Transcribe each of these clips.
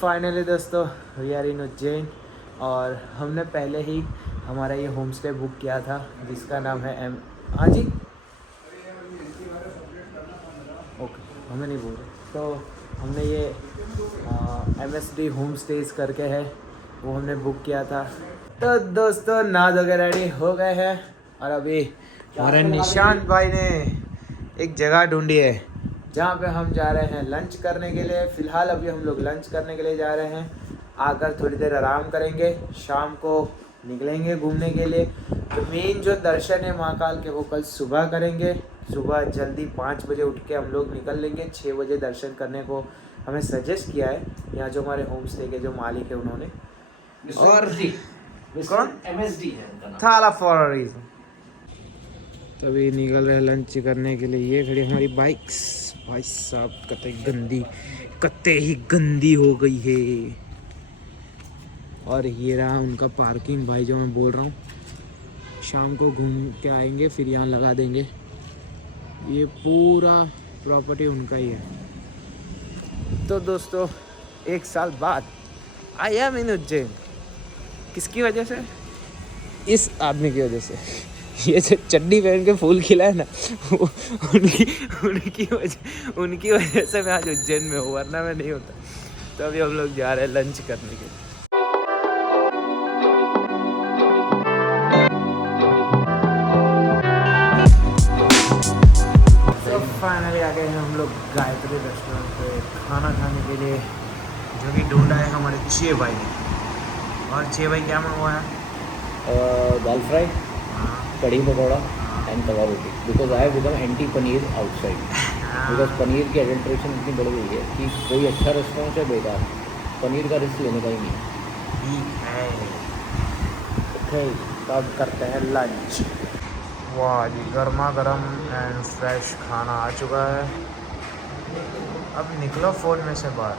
Finally दोस्तों we are in Ujjain और हमने पहले ही हमारा ये होम स्टे बुक किया था जिसका नाम है हाँ जी ओके हमें नहीं बोल रहे। तो हमने ये MSD होम स्टेज करके है वो हमने बुक किया था। तो दोस्तों नाद वगैरह रेडी हो गए हैं और अभी हमारे निशांत भाई ने एक जगह ढूंढी है जहाँ पे हम जा रहे हैं लंच करने के लिए। फ़िलहाल अभी हम लोग लंच करने के लिए जा रहे हैं, आकर थोड़ी देर आराम करेंगे, शाम को निकलेंगे घूमने के लिए। तो मेन जो दर्शन है महाकाल के वो कल सुबह करेंगे। सुबह जल्दी 5 बजे उठ के हम लोग निकल लेंगे। 6 बजे दर्शन करने को हमें सजेस्ट किया है यहाँ जो हमारे होम स्टे के जो मालिक है उन्होंने। और कौन MSD है उनका नाम। थाला फॉर अ रीजन। तभी निकल रहे लंच करने के लिए। ये खड़ी हमारी बाइक्स, भाई साहब कते ही गंदी हो गई है। और ये रहा उनका पार्किंग भाई जो मैं बोल रहा हूँ। शाम को घूम के आएंगे फिर यहाँ लगा देंगे। ये पूरा प्रॉपर्टी उनका ही है। तो दोस्तों 1 साल बाद आई एम इन उज्जैन। किसकी वजह से? इस आदमी की वजह से। ये जो चड्डी पहन के फूल खिला है ना उनकी वजह से मैं आज उज्जैन में हूँ, वरना मैं नहीं होता। तो अभी हम लोग जा रहे हैं लंच करने के लिए। तो फाइनली आ गए हैं हम लोग गायत्री रेस्टोरेंट पे खाना खाने के लिए, जो कि ढूंढा है हमारे 6 भाई ने। और 6 भाई क्या मंगवाया है? Dal fry, kadhi pakora and tawa roti. Because I have become anti paneer outside. Because paneer की एडल्ट्रेशन इतनी बढ़ गई है कि कोई अच्छा रेस्टोरेंट है बेकार, पनीर का रिस्क लेने का ही नहीं। ठीक है, ओके तो अब करते हैं लंच। वाह जी, गर्मा गर्म एंड फ्रेश खाना आ चुका है। अब निकलो फ़ोन में से बाहर।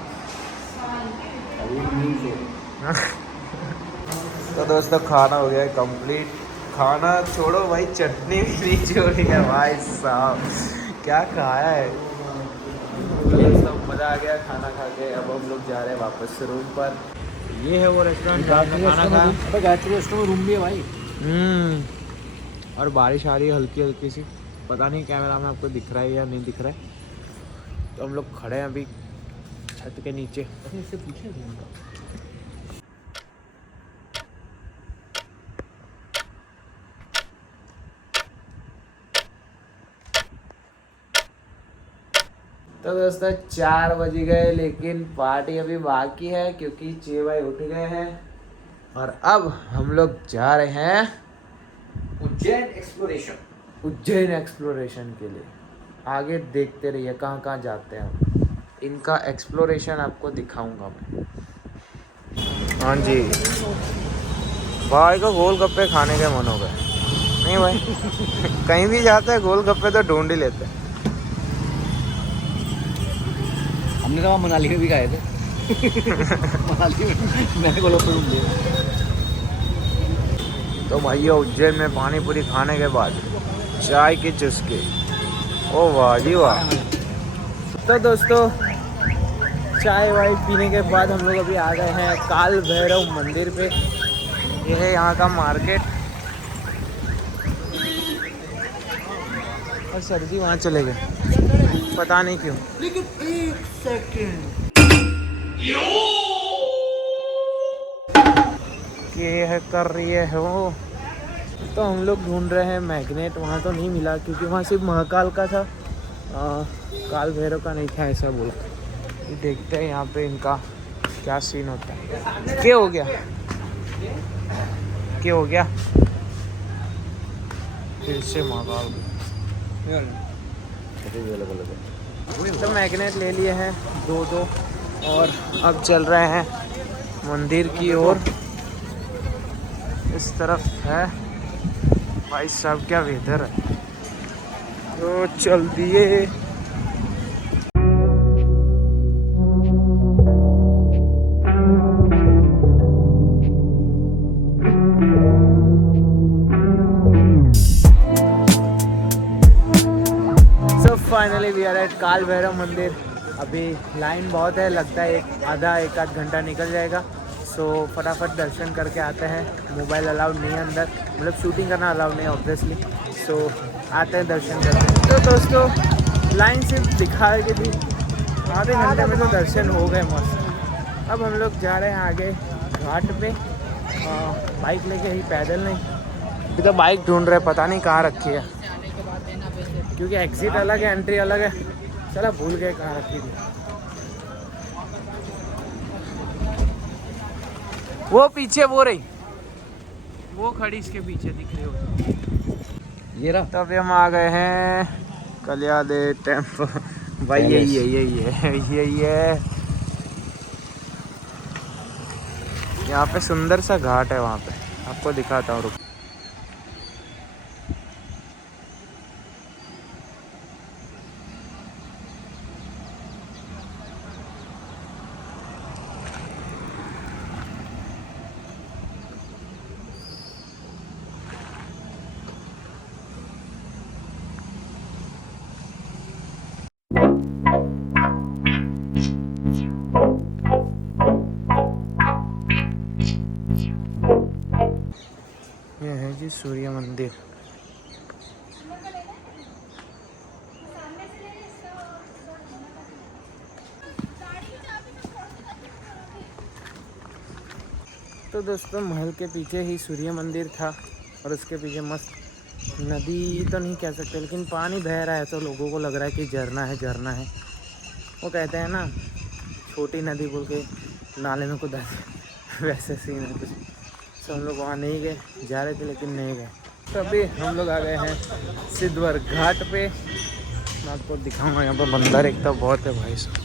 तो दोस्तों खाना हो गया है कंप्लीट। खाना छोड़ो भाई, चटनी भी नहीं छोड़ी है भाई साहब, क्या खाया है। दोस्तों मज़ा आ गया खाना खा के। अब हम लोग जा रहे हैं वापस रूम पर। ये है वो रेस्टोरेंट जहाँ हमने खाना खाया। गायत्री रेस्टोरेंट में रूम भी है भाई। और बारिश आ रही है हल्की हल्की सी, पता नहीं कैमरा में आपको दिख रहा है या नहीं दिख रहा है। तो हम लोग खड़े हैं अभी छत के नीचे। इससे पूछे तो दोस्तों 4 बज गए, लेकिन पार्टी अभी बाकी है क्योंकि 6 भाई उठ गए हैं। और अब हम लोग जा रहे हैं उज्जैन एक्सप्लोरेशन के लिए। आगे देखते रहिए कहाँ कहाँ जाते हैं हम, इनका एक्सप्लोरेशन आपको दिखाऊंगा मैं। हाँ जी, भाई को गोलगप्पे खाने के मन हो गए। नहीं भाई कहीं भी जाते हैं गोलगप्पे तो ढूंढ ही लेते हैं। हमने तो वहाँ मनाली में भी खाए थे। मनाली में मैंने गोलगप्पे ढूंढ लिए। तो भैया उज्जैन में पानी पूरी खाने के बाद चाय की चुस्की, ओ वाह जी वाह। तो दोस्तों चाय वाय पीने के बाद हम लोग अभी आ गए हैं काल भैरव मंदिर पे। ये है यहाँ का मार्केट। और सर जी वहाँ चले गए, पता नहीं क्यों। लेकिन 1 सेकंड ये है कर रही है वो। तो हम लोग ढूंढ रहे हैं मैग्नेट, वहाँ तो नहीं मिला क्योंकि वहाँ सिर्फ महाकाल का था, काल भैरव का नहीं था ऐसा बोला। ये देखते हैं यहाँ पे इनका क्या सीन होता है। क्या हो गया, क्या हो गया फिर से महाकाल। तो मैग्नेट ले लिए हैं 2 और अब चल रहे हैं मंदिर की ओर। इस तरफ है भाई साहब, क्या वेदर है। तो चल दिए। फाइनली वी आर एट काल भैरव मंदिर। अभी लाइन बहुत है, लगता है एक आध घंटा निकल जाएगा। सो फटाफट दर्शन करके आते हैं। मोबाइल अलाउड नहीं है अंदर, मतलब शूटिंग करना अलाउड नहीं है ऑब्वियसली। सो आते हैं दर्शन करके। तो दोस्तों लाइन सिर्फ दिखा के थी, आधे घंटे में तो दर्शन हो गए मस्त। अब हम लोग जा रहे हैं आगे घाट पे, बाइक लेके ही, पैदल नहीं। अभी तो बाइक ढूंढ रहे, पता नहीं कहाँ रखी है, क्योंकि एग्जिट अलग है एंट्री अलग है। चला भूल गए कहाँ रखी थी। वो पीछे वो रही, वो खड़ी इसके पीछे दिख रही हो। ये रहा। तो अभी हम आ गए हैं कल्यादे टेम्पल। भाई यही है। यहाँ पे सुंदर सा घाट है, वहाँ पे आपको दिखाता हूँ, रुक। ये है जी सूर्य मंदिर। तो दोस्तों महल के पीछे ही सूर्य मंदिर था, और उसके पीछे मस्त नदी तो नहीं कह सकते, लेकिन पानी बह रहा है, तो लोगों को लग रहा है कि झरना है झरना है। वो कहते हैं ना, छोटी नदी बोल के नाले में कूदा वैसे सीन है कुछ। तो हम लोग वहाँ नहीं गए, जा रहे थे लेकिन नहीं गए। तो अभी हम लोग आ गए हैं सिद्धवर घाट पे। मैं आपको दिखाऊंगा, यहाँ पर बंदर एक तो बहुत है भाई साहब,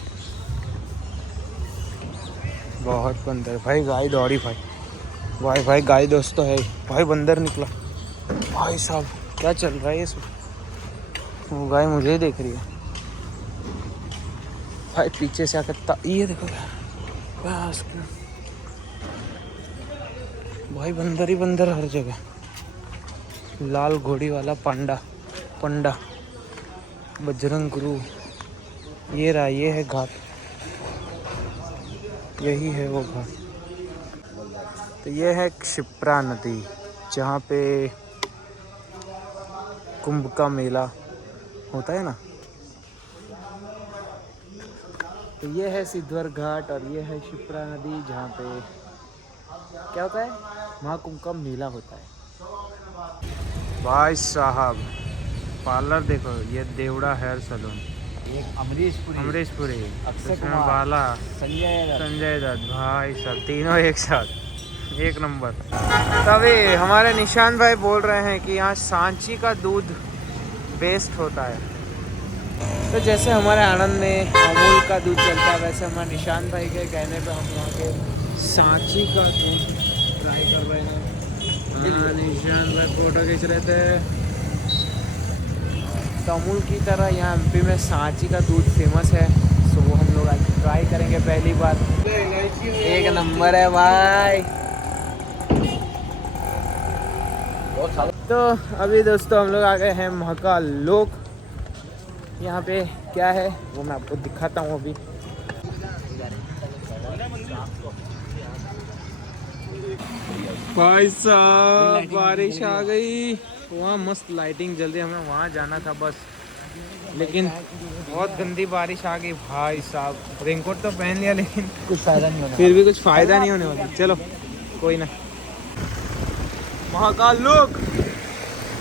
बहुत बंदर भाई। गाय दौड़ी भाई गाय दोस्तों है भाई, बंदर निकला भाई साहब। क्या चल रहा है ये सब? वो गाय मुझे ही देख रही है भाई, पीछे से आकर ये देखो बस भाई, बंदर ही बंदर हर जगह। लाल घोड़ी वाला पंडा बजरंग गुरु। ये रहा, ये है घाट, यही है वो घाट। तो ये है क्षिप्रा नदी, जहाँ पे कुंभ का मेला होता है ना। तो ये है सिद्धवर घाट, और ये है क्षिप्रा नदी, जहाँ पे क्या होता है, महाकुंभ का मेला होता है। भाई साहब पार्लर देखो, ये देवड़ा हेयर सलून, अमरीशपुरी, अक्षय उसमें कुमार, बाला, संजय दत्त, भाई साहब तीनों एक साथ, एक नंबर। तभी हमारे निशान भाई बोल रहे हैं कि यहाँ सांची का दूध बेस्ट होता है। तो जैसे हमारे आनंद में अमूल का दूध चलता है, वैसे हमारे निशान भाई के कहने पे हम यहाँ के सांची का दूध ट्राई कर रहे हैं। निशान भाई फोटो खींच रहे थे। तो अमूल की तरह यहाँ एमपी में सांची का दूध फेमस है, सो वो हम लोग आज ट्राई करेंगे पहली बार। एक नंबर है भाई। तो अभी दोस्तों हम लोग आ गए हैं महाकाल लोक। यहाँ पे क्या है वो मैं आपको दिखाता हूँ अभी। भाई साहब बारिश आ गई, वहाँ मस्त लाइटिंग जल्दी, हमें वहाँ जाना था बस, लेकिन बहुत गंदी बारिश आ गई भाई साहब। रेनकोट तो पहन लिया, लेकिन कुछ फायदा नहीं होना, फिर भी कुछ फायदा नहीं होने वाला। चलो कोई ना। महाकाल लोक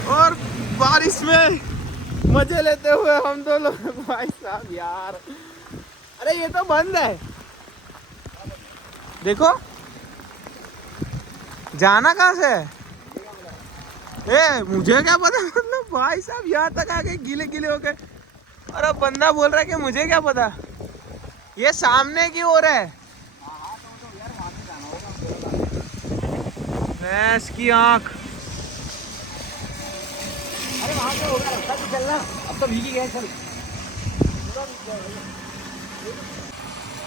और बारिश में मजे लेते हुए हम दो लोग। भाई साहब यार, अरे ये तो बंद है, देखो जाना कहाँ से है? ए मुझे क्या पता, मतलब भाई साहब यहाँ तक आ गए गीले गीले हो गए। और अब बंदा बोल रहा है कि मुझे क्या पता, ये सामने की ओर है। भैंस की आँख। अरे वहाँ पे होगा रास्ता तो चलना, अब तो भीगी गए चल।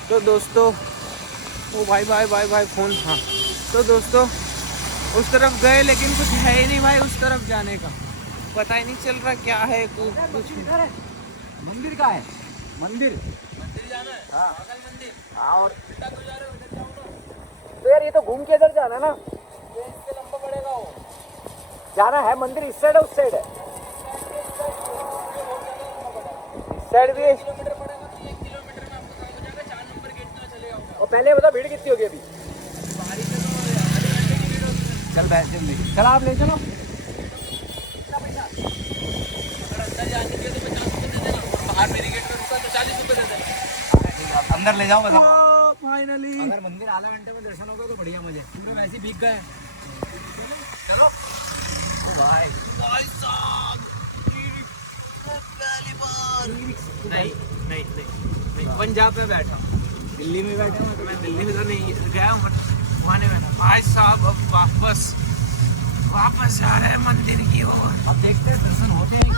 तो दोस्तों ओ भाई फोन। हाँ तो दोस्तों उस तरफ गए, लेकिन कुछ है ही नहीं भाई उस तरफ जाने का, पता ही नहीं चल रहा क्या है कुछ। मंदिर का है मंदिर, हाँ हाँ, और तो यार ये तो घूम के इधर जाना है ना, इससे लंबा पड़ेगा वो। जाना है मंदिर इस साइड है उस साइड है? इस साइड भी है। और पहले बता भीड़ कितनी होगी अभी? चल बैठ जल्दी, चल आप ले चलो। अंदर ले जाओ बस। फाइनली अगर मंदिर आधा घंटे में दर्शन होगा तो बढ़िया मजे, हम लोग वैसे ही भीग गए। चलो भाई भाई साहब, पहली बार नहीं पंजाब में बैठा, दिल्ली में बैठा हूँ, तो मैं दिल्ली में तो नहीं गया हूँ, वहाँ नहीं बैठा। भाई साहब अब वापस जा रहे हैं मंदिर की ओर। अब देखते हैं दर्शन होते हैं,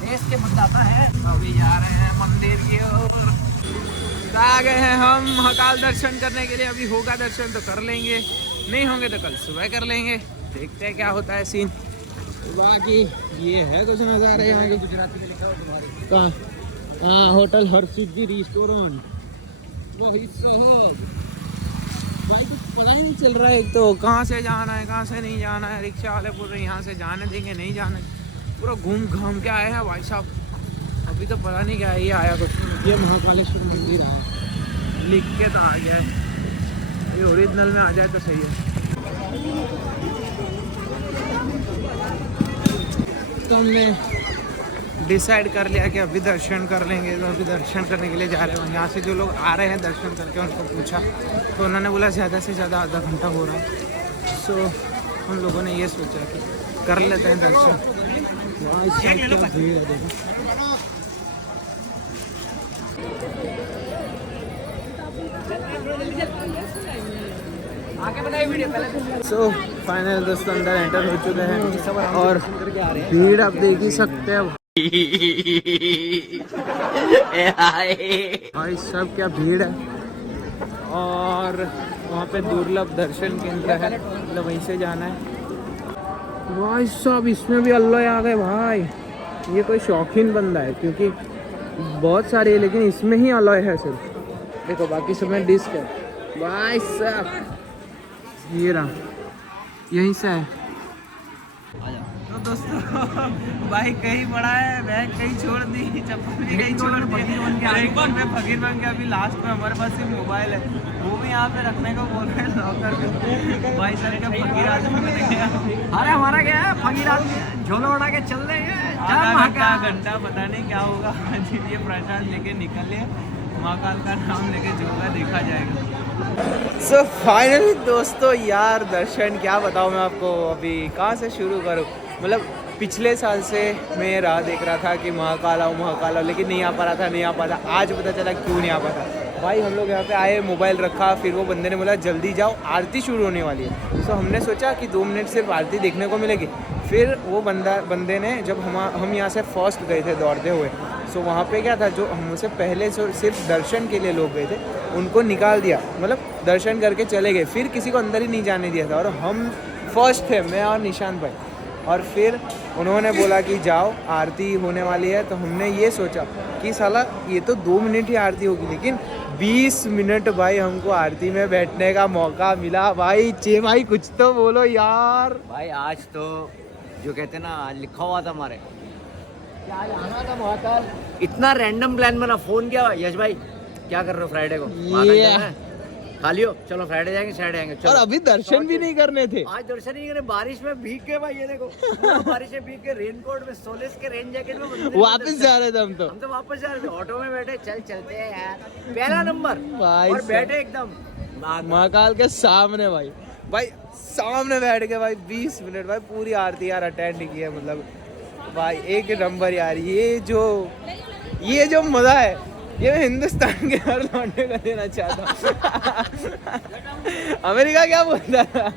देश के मतदाता है, अभी जा रहे हैं मंदिर की ओर। आ गए हैं हम महाकाल दर्शन करने के लिए। अभी होगा दर्शन तो कर लेंगे, नहीं होंगे तो कल सुबह कर लेंगे, देखते हैं क्या होता है सीन। बाकी ये है कुछ नज़ारे यहाँ के। गुजराती में लिखा हुआ तुम्हारी कहाँ? हाँ, होटल हरसिद्धि रेस्टोरेंट, वही साहब। भाई कुछ पता ही नहीं चल रहा है, एक तो कहाँ से जाना है कहाँ से नहीं जाना है। रिक्शा वाले पूरे यहाँ से जाने देंगे नहीं जाने, पूरा घूम घाम के आए हैं भाई साहब। अभी तो पता नहीं क्या है, ये आया कुछ, ये महाकालेश्वर मंदिर आया, लिख के तो आ गया है, ये ओरिजिनल में आ जाए तो सही है। तो हमने डिसाइड कर लिया कि अभी दर्शन कर लेंगे, तो अभी दर्शन करने के लिए जा रहे हैं। यहाँ से जो लोग आ रहे हैं दर्शन करके उनको पूछा तो उन्होंने बोला ज़्यादा से ज़्यादा आधा घंटा हो रहा है। सो हम लोगों ने ये सोचा कि कर लेते हैं दर्शन। सो फाइनल दोस्तों अंदर एंटर हो चुके हैं और भीड़ आप देख ही सकते हैं भाई सब, क्या भीड़ है। और वहाँ पे दुर्लभ दर्शन केंद्र है, मतलब वहीं से जाना है भाई साहब। इसमें भी अल्लाह आ गए भाई, ये कोई शौकीन बंदा है क्योंकि बहुत सारे है, लेकिन इसमें ही अल्लाह है सिर्फ। देखो बाकी सब में डिस्क है भाई साहब। ये रहा, यहीं से है। तो दोस्तों बाइक कहीं पड़ा है, बैग कहीं छोड़ दी, चप्पल भी कहीं छोड़ दी, रेनकोट में फकीर बन के। अभी लास्ट में हमारे पास सिर्फ मोबाइल है, वो भी यहाँ पे रखने को बोल रहे हैं लॉकर में। भाई सर क्या फकीर आदमी बन गया। अरे हमारा क्या है, फकीर आदमी झोला उड़ा के चल देंगे, आधा घंटा पता नहीं क्या होगा। ये प्रसाद लेके निकले, महाकाल का नाम लेके जो होगा देखा जाएगा। सो फाइनली दोस्तों यार दर्शन क्या बताऊँ मैं आपको, अभी कहाँ से शुरू करूँ। मतलब पिछले साल से मैं राह देख रहा था कि महाकाल आओ, लेकिन नहीं आ पा रहा था। आज पता चला क्यों नहीं आ पा रहा। भाई हम लोग यहाँ पे आए, मोबाइल रखा, फिर वो बंदे ने बोला जल्दी जाओ आरती शुरू होने वाली है। सो हमने सोचा कि 2 मिनट सिर्फ आरती देखने को मिलेगी। फिर वो बंदे ने, जब हम यहाँ से फर्स्ट गए थे दौड़ते हुए, सो वहाँ पे क्या था, जो हमसे पहले सिर्फ दर्शन के लिए लोग गए थे उनको निकाल दिया, मतलब दर्शन करके चले गए, फिर किसी को अंदर ही नहीं जाने दिया था। और हम फर्स्ट थे, मैं और निशान भाई। और फिर उन्होंने बोला कि जाओ आरती होने वाली है, तो हमने ये सोचा कि साला ये तो 2 मिनट ही आरती होगी, लेकिन 20 मिनट भाई हमको आरती में बैठने का मौका मिला। भाई भाई कुछ तो बोलो यार। भाई आज तो जो कहते ना, आज लिखा हुआ था हमारे, क्या जाना था महाकाल। इतना रैंडम प्लान बना, फोन किया यश भाई क्या कर रहे हो फ्राइडे को, खाली हो, चलो फ्राइडे जाएंगे सैटरडे जाएंगे। और अभी दर्शन भी नहीं करने थे, आज दर्शन नहीं करे, बारिश में भीग के भाई, ये देखो बारिश में भीग के, रेनकोट में, सोलिस के रेन जैकेट में वापस जा रहे थे हम तो वापस जा रहे थे, ऑटो में बैठे, चलते हैं यार, पहला नंबर भाई और बैठे एकदम महाकाल के सामने। भाई सामने बैठ के भाई 20 मिनट भाई पूरी आरती यार अटेंड की है। मतलब भाई एक नंबर यार। ये जो मजा है, ये मैं हिंदुस्तान के हर लौंडे को देना चाहता हूँ। अमेरिका क्या बोलता था,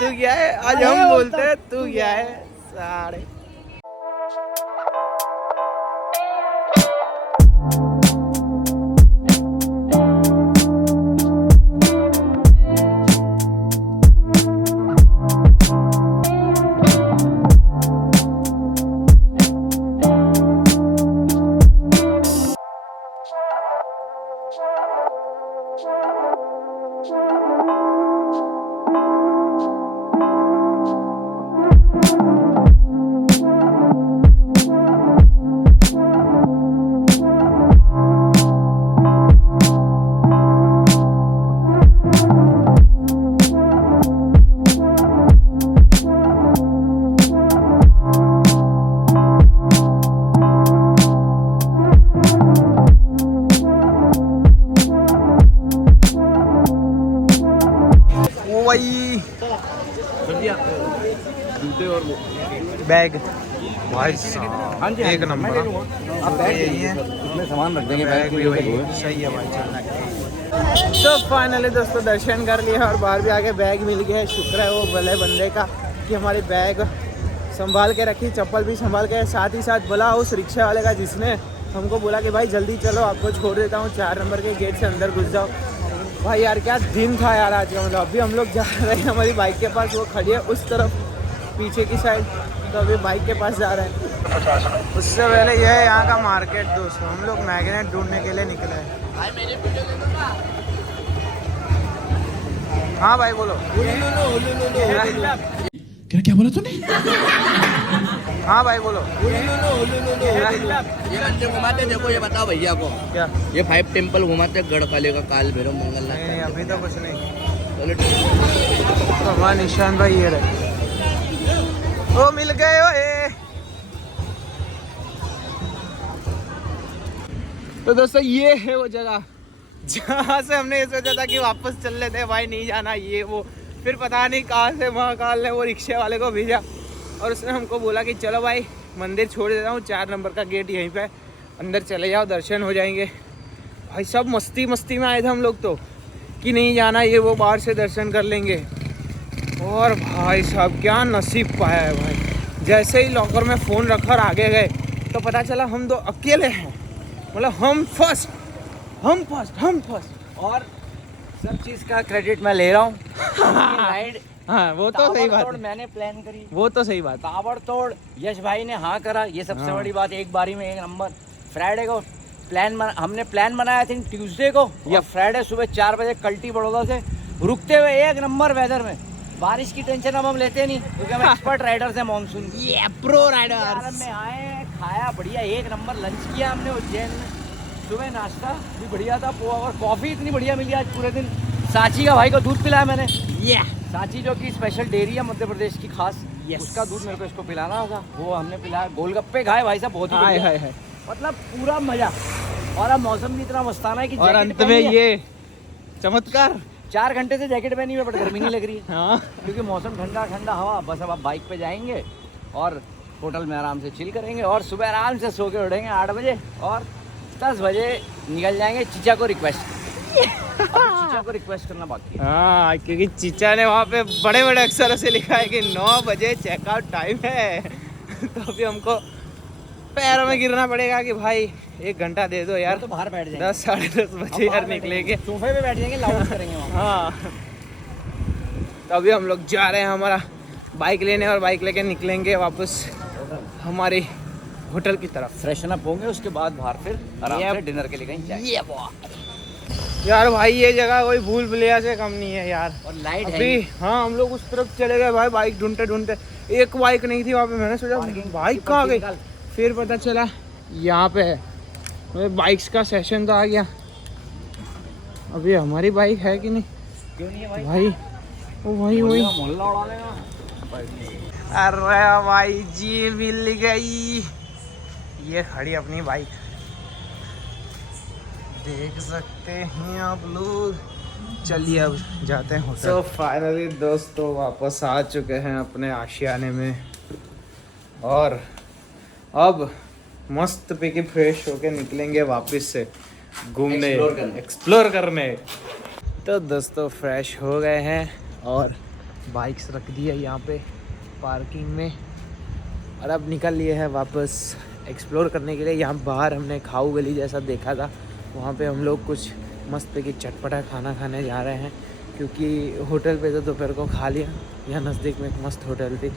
तू क्या है, आज हम बोलते हैं तू क्या है सारे। बैग भाई साहब एक नंबर। अब यही है, इसमें सामान रख देंगे, बैग भी वही सही है भाई। चल तो फाइनली दोस्तों दर्शन कर लिए और बाहर भी आके बैग मिल गया है। शुक्र है वो भले बंदे का कि हमारी बैग संभाल के रखी, चप्पल भी संभाल के, साथ ही साथ बोला उस रिक्शा वाले का जिसने हमको बोला कि भाई जल्दी चलो आपको छोड़ देता हूँ, 4 नंबर के गेट से अंदर घुस जाओ। भाई यार क्या दिन था यार आज का। मतलब अभी हम लोग जा रहे हैं हमारी बाइक के पास, वो खड़ी है उस तरफ पीछे की साइड, तो अभी बाइक के पास जा रहे हैं। उससे पहले यह है यहाँ का मार्केट दोस्तों। हम लोग मैग्नेट ढूंढने के लिए निकले हैं। हाँ भाई बोलो। क्या बोला तूने? हाँ भाई बोलो। ये मंदिर घुमाते देखो, ये बताओ भैया को क्या? ये 5 टेम्पल घुमाते, गढ़काले का, काल भैरव, मंगलनाथ। नहीं अभी तो कुछ नहीं। चलो ठीक। तो हमारा निशान भाई ये रहे। ओ मिल गए ओए। तो दोस्तों ये है वो जगह जहाँ से हमने ये सोचा था कि वापस चल लेते हैं भाई, नहीं जाना ये वो। फिर पता नहीं कहाँ से महाकाल ने वो रिक्शे वाले को भेजा और उसने हमको बोला कि चलो भाई मंदिर छोड़ देता हूँ, 4 नंबर का गेट यहीं पे, अंदर चले जाओ दर्शन हो जाएंगे। भाई सब मस्ती मस्ती में आए थे हम लोग तो कि नहीं जाना ये वो, बाहर से दर्शन कर लेंगे। और भाई साहब क्या नसीब पाया है भाई। जैसे ही लॉकर में फ़ोन रखा और आगे गए तो पता चला हम 2 अकेले हैं। मतलब हम फर्स्ट। और सब चीज का क्रेडिट मैं ले रहा हूँ। राइड हाँ वो तो सही बात है। मैंने प्लान करी, वो तो सही बात। ताबड़तोड़ यश भाई ने हाँ करा, ये सबसे बड़ी बात। एक बारी में 1 नंबर। फ्राइडे को हमने प्लान बनाया थी ट्यूसडे को, या फ्राइडे सुबह 4 बजे कल्टी बड़ौदा से रुकते हुए 1 नंबर वेदर में। बारिश की टेंशन अब हम लेते नहीं क्योंकि हम एक्सपर्ट राइडर्स हैं मानसून। ये प्रो राइडर में आए, खाया बढ़िया 1 नंबर लंच किया हमने उज्जैन में। सुबह नाश्ता भी बढ़िया था, पोहा और कॉफ़ी इतनी बढ़िया मिली आज पूरे दिन। सांची का भाई को दूध पिलाया मैंने। ये सांची जो कि स्पेशल डेयरी है मध्य प्रदेश की खास, उसका दूध मेरे को इसको पिलाना होगा, वो हमने पिलाया। गोलगप्पे खाए भाई साहब, बहुत ही बढ़िया। मतलब पूरा मजा। और अब मौसम भी इतना मस्ताना है कि और अंत में ये चमत्कार 4 घंटे से जैकेट पहनी हुई है बट गर्मी नहीं लग रही है। हाँ क्योंकि मौसम ठंडा ठंडा हवा। बस अब आप बाइक पे जाएंगे और होटल में आराम से चिल करेंगे और सुबह आराम से सो के उठेंगे 8 बजे और 10 बजे निकल जाएंगे चीचा को रिक्वेस्ट। चीचा को रिक्वेस्ट करना बाकी है। हाँ क्योंकि चीचा ने वहाँ पे बड़े बड़े अक्षरों से लिखा है कि 9 बजे चेकआउट टाइम है। तो अभी हमको पैरों में गिरना पड़ेगा कि भाई 1 घंटा दे दो यार। तो बाहर बैठ जाएंगे 10 साढ़े 10 बजे यार निकलेंगे, सोफे पे बैठ जाएंगे, लाउंज करेंगे वहाँ। हाँ तो अभी हम लोग जा रहे हैं हमारा बाइक लेने और बाइक लेके निकलेंगे वापस हमारी होटल की तरफ। फ्रेशन अप होंगे उसके बाद बाहर फिर आराम से डिनर के लिए कहीं जाएंगे। यार भाई ये जगह कोई भूल भुलैया से कम नहीं है यार। और लाइट अभी है। हाँ हम लोग उस तरफ चले गए भाई, बाइक ढूंढते ढूंढते एक बाइक नहीं थी वहाँ पे। मैंने सोचा बाइक कहाँ गई, फिर पता चला यहाँ पे है। बाइक्स का सेशन तो आ गया। अभी हमारी बाइक है कि नहीं? क्यों नहीं है भाई ओ भाई वही मोहल्ला उड़ा लेगा। अरे भाई जी मिल गई, ये खड़ी अपनी बाइक, देख सकते हैं आप लोग। चलिए अब जाते हैं होटल। तो फाइनली दोस्तों वापस आ चुके हैं अपने आशियाने में और अब मस्त पैकी फ्रेश होके निकलेंगे वापस से घूमने, एक्सप्लोर करने। तो दोस्तों फ्रेश हो गए हैं और बाइक्स रख दी है यहाँ पे पार्किंग में और अब निकल लिए हैं वापस एक्सप्लोर करने के लिए। यहाँ बाहर हमने खाऊ गली जैसा देखा था, वहाँ पे हम लोग कुछ मस्त पैकी चटपटा खाना खाने जा रहे हैं क्योंकि होटल पे तो दोपहर को खा लिया। यहाँ नज़दीक में एक मस्त होटल थी,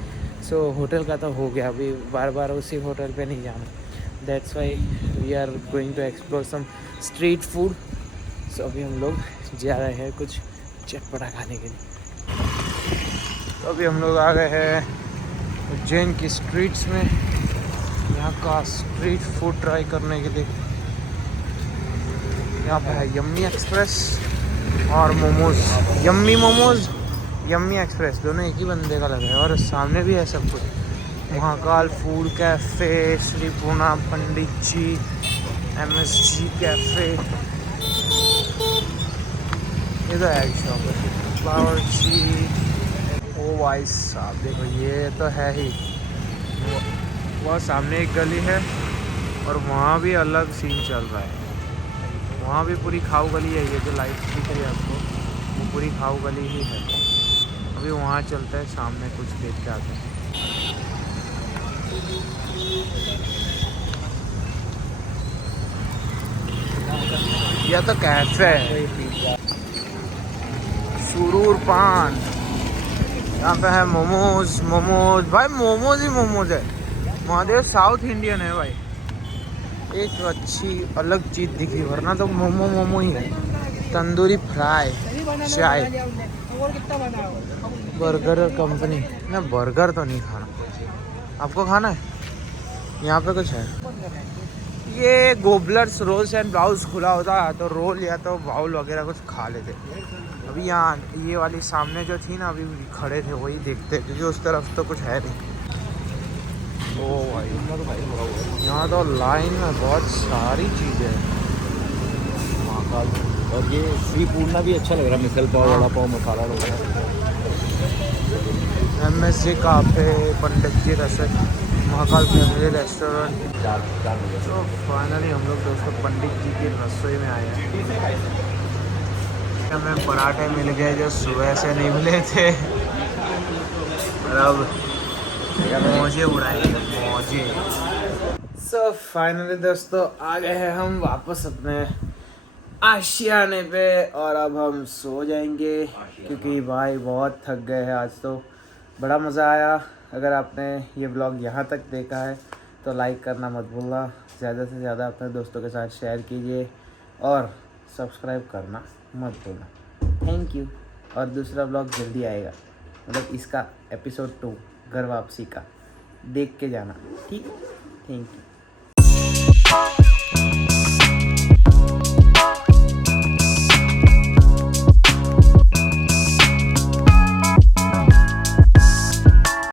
सो होटल का तो हो गया, अभी बार बार उसी होटल पे नहीं जाना। That's why we are going to explore some street food. So अभी हम लोग जा रहे हैं कुछ चटपटा खाने के लिए। तो अभी हम लोग आ गए हैं उज्जैन की स्ट्रीट्स में, यहाँ का स्ट्रीट फूड ट्राई करने के लिए। यहाँ पे है यम्मी एक्सप्रेस और momos, yummy momos, yummy express, दोनों एक ही बंदे का लगा है। और सामने भी है सब कुछ, महाकाल फूड कैफ़े, श्री पूना पंडित जी, MSG कैफ़े, ये तो है शॉप है, बावर्ची। ओ भाई साहब देखो ये तो है ही वह सामने एक गली है और वहाँ भी अलग सीन चल रहा है। वहाँ भी पूरी खाऊ गली है, ये जो लाइट दिख रही है आपको वो पूरी खाऊ गली ही है। अभी वहाँ चलते हैं, सामने कुछ देख के आते हैं। यह तो कैफे है, सुरूर पान। यहाँ पे है मोमोज। मोमोज भाई, मोमोज ही मोमोज है। महादेव साउथ इंडियन है भाई। एक अच्छी अलग चीज़ दिखी, वरना तो मोमो मोमो ही है। तंदूरी फ्राई, चाय, बर्गर कंपनी। ना बर्गर तो नहीं खाना, आपको खाना है? यहाँ पे कुछ है, ये गोबलर्स रोल्स एंड बाउल्स खुला होता है तो रोल या तो बाउल वगैरह कुछ खा लेते। अभी यहाँ ये वाली सामने जो थी ना, अभी खड़े थे वही देखते, क्योंकि उस तरफ तो कुछ है नहीं। ओ भाई, यहाँ तो लाइन में बहुत सारी चीज़ें हैं। महाकाल, और ये श्री पूर्णा भी अच्छा लग रहा है, मिसल पाव, वड़ा पाव, मसाला वगैरह। MSG काफ़े, पंडित जी रसोई, महाकाल फैमिली रेस्टोरेंट। तो फाइनली हम लोग दोस्तों पंडित जी की रसोई में आए हैं। हमें पराठे मिल गए जो सुबह से नहीं मिले थे, और अब मौजे उड़ाएंगे, मौजे। सो फाइनली दोस्तों आ गए हैं हम वापस अपने आशियाने पे, और अब हम सो जाएंगे क्योंकि भाई बहुत थक गए हैं आज। तो बड़ा मज़ा आया। अगर आपने ये ब्लॉग यहाँ तक देखा है तो लाइक करना मत भूलना, ज़्यादा से ज़्यादा अपने दोस्तों के साथ शेयर कीजिए और सब्सक्राइब करना मत भूलना। Thank you. और दूसरा ब्लॉग जल्दी आएगा, मतलब इसका एपिसोड 2 घर वापसी का, देख के जाना, ठीक? Thank you.